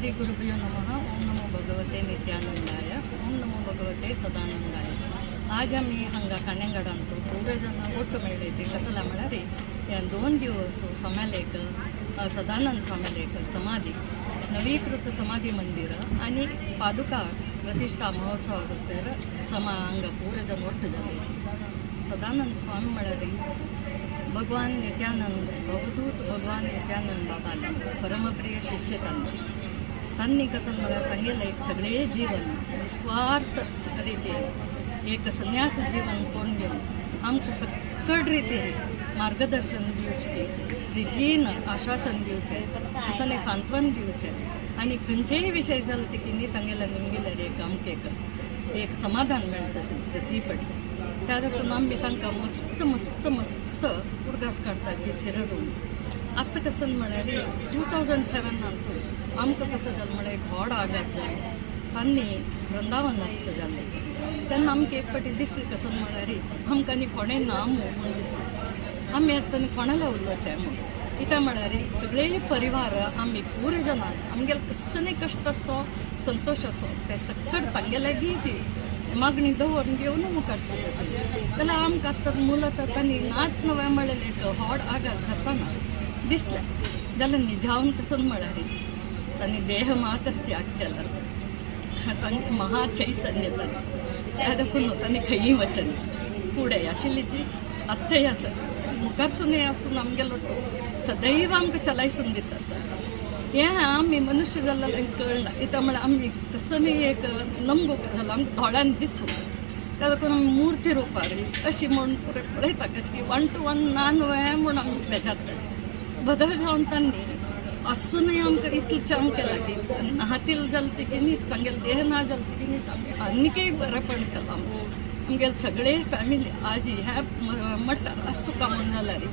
श्री गुरुभ्यो नमः। ओम नमो भगवते नित्यानंदाय, ओम नमो भगवते सदानंदाय. आज आम्ही हांगा काणेंगडांचो थोडे जण ओट्ट मेळ्ळेचे कसला म्हळ्यार ह्या 2 दिवस सोम्यालेक सदानंद सोम्यालेक समाधी नवीकृत समाधी मंदिर आणि पादुका प्रतिष्ठा महोत्सव भितर हांगा पूरे जण ओट्ट जाले. सदानंद स्वामी म्हळ्यार भगवान नित्यानंद अवधूत भगवान नित्यानंद बाबाला परमप्रिय शिष्य तांनी कसं म्हळ्यार तांगेलें एक सगळे जीवन निस्वार्थ रितीन एक संन्यास जीवन कोण घेवन आमकां सकट रितीन मार्गदर्शन दिवचें, रितीन आश्वासन दिवचें, असं सांत्वन दिवचें आनी खंयचेय विशय जाले की तांगेल्या निमगेल्यार एक आमकां एक समाधान मेळटा ती पडटा. त्या देखून आमी तांकां मस्त मस्त मस्त उर्गास काडटाची चिररून आतां कसं म्हळ्यार 2007 आमकां कसं जालें म्हळ्यार एक व्हड आघात जालो. तांणी वृंदावन नस्त जाल्ले तेन्ना आमकां एक फावटी दिसलें कसं म्हळ्यार आमकां आनी कोणें ना म्हूण दिसलें. आमी आतां कोणाला उलोवचें म्हूण कित्याक म्हळ्यार सगळे परिवार आमी पुरे जाणात आमगेले कसले कश्ट आसो संतोष आसो ते सकट तांगेले जी मागणी दवरून घेवन मुखार सरता जाल्यार आमकां आतां मुलतः तांणी नाच नवे म्हळ्यार एक व्हड आघात जाताना दिसलें जाल्यार निजावन कसं म्हळ्यार तांणी देह मात्र त्याग केला. तांचे महाचैतन्य त्या देखून तांणी खंयी वचन फुडें आशिल्ली जी आत्ताय आसा मुखार सुनय आसून आमगेलो सदैव आमकां चलायसून दितात. हें आमी मनुश्य जाल्ल्यान कळना कित्याक म्हळ्यार आमी कसं एक नमगूक जालो आमकां दोळ्यान दिसूं त्या देखून आमी मुर्ती रुपार अशी म्हूण पळयता कशें की 1 to 1 ना नुवें म्हूण आमी बेजारता. बदल जावन तांणी आसूनय आमकां इतलें चाम केलां की नातील जालें की न्ही तांगेले देह ना जालें की न्ही आमी आनीकय बरेंपण केलां. आमगेले सगळे फॅमिली आजी ह्या मठार आसूं का म्हूण जाल्यार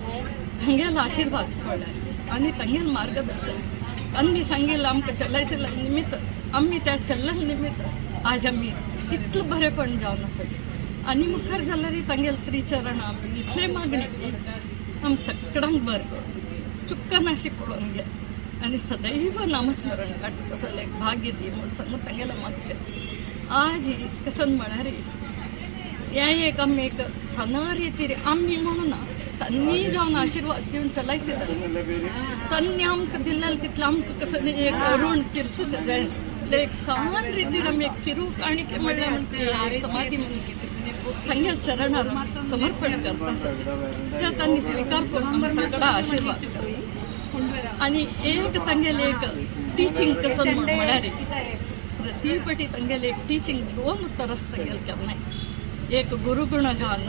तांगेलो आशिर्वाद सोडल्यार आनी तांगेलें मार्गदर्शन तांणी सांगिल्लें आमकां चलायच्या निमित्त आमी त्या चल्ल्या निमित्त आज आमी इतलें बरेंपण जावन आसात. आनी मुखार जाल्यार तांगेले श्रीचरण आमी इतले मागणी की आमी सगळ्यांक बरें चुक्का नाशी पळोवन घे आनी सदैव नामस्मरण काडटा तसलें एक भाग्य दी म्हूण सांगून तांगेलें मागचें. आज ही कसन म्हळ्यार हें एक आमी एक सना रितीर आमी म्हणून ना तांणी जावन आशिर्वाद दिवन चलायचे तांणी आमकां दिल्लें तितलें आमकां कसं एक ऋण तिरसूचें जायना. एक समान रितीन आमी एक फिरूंक आनी म्हणलें म्हणजे समाधी म्हणून तांगेल्या चरणार समर्पण करता त्या तांणी स्विकार करून आमकां सगळा आशिर्वाद करता. आनी एक तांगेलें एक टिचींग कसं म्हळ्यार ती फावटी तांगेलें एक टिचींग 2 तरस तांगेलें केन्नाय एक गुरुगुणगान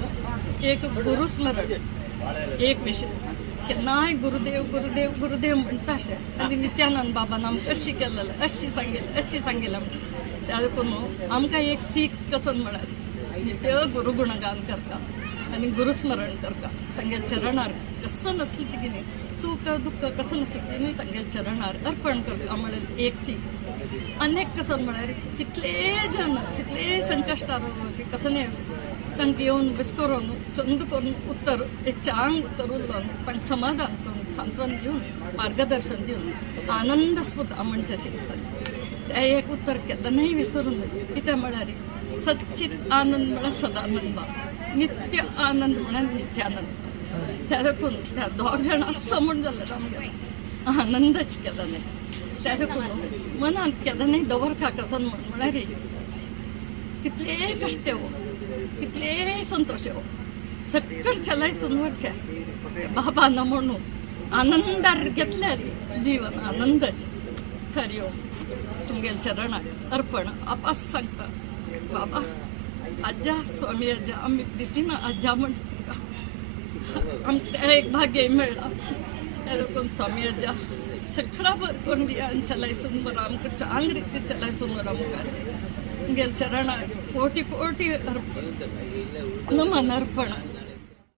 एक गुरुस्मरण एक विषय केन्नाय गुरुदेव गुरुदेव गुरुदेव म्हणटाशें आनी नित्यानंद बाबान आमकां अशी केलेलें अशी सांगिल्लें त्या देखून आमकां एक सीख कसं म्हळ्यार नित्य गुरुगुणगान करता आनी गुरुस्मरण करता तांगेल्या चरणार कसं नसलें की न्ही सुख दुःख कसं नसलें की न्ही तांगेल्या चरणार अर्पण करता म्हळ्यार एक सीख. अनेक कसं म्हळ्यार कितले जन कितले संकश्टार कसं न्ही तांकां येवन विस्कोरून चंद करून उत्तर एक चांग उत्तर उरलो तांकां समाधान करून सांत्वन दिवन मार्गदर्शन दिवन आनंदस्फूर्त म्हणचे आशिल्लें तें एक उत्तर केन्नाय विसरूं नये. कित्याक म्हळ्यार सच्चित आनंद म्हळ्यार सदानंद बाब, नित्य आनंद म्हळ्यार नित्यानंद. त्या देखून त्या 2 जाण आसा म्हूण जाल्यार आमगे आनंदच केन्नाय त्या देखून मनांत केन्नाय दवरता कसं म्हळ्यार कितले कश्ट हो कितले संतोष हो सकट चलायसून वरचें बाबा न म्हणून आनंदार घेतल्यार जीवन आनंदच. हरि ओम. तुमगेल्या चरणाक अर्पण आपास सांगता बाबा आज्जा स्वामी आज्जा आमी प्रितीन आज्जा म्हणटा आमकां एक भाग्य मेळ्ळा त्या देखून स्वामी आज्जा सगळा बरें करून दिया आनी चलायसून बरो आमकां चांग रितीन चलायसून बरो मुखार तुमगेल्या चरणाक कोटी कोटी अर्पण नमन अर्पण.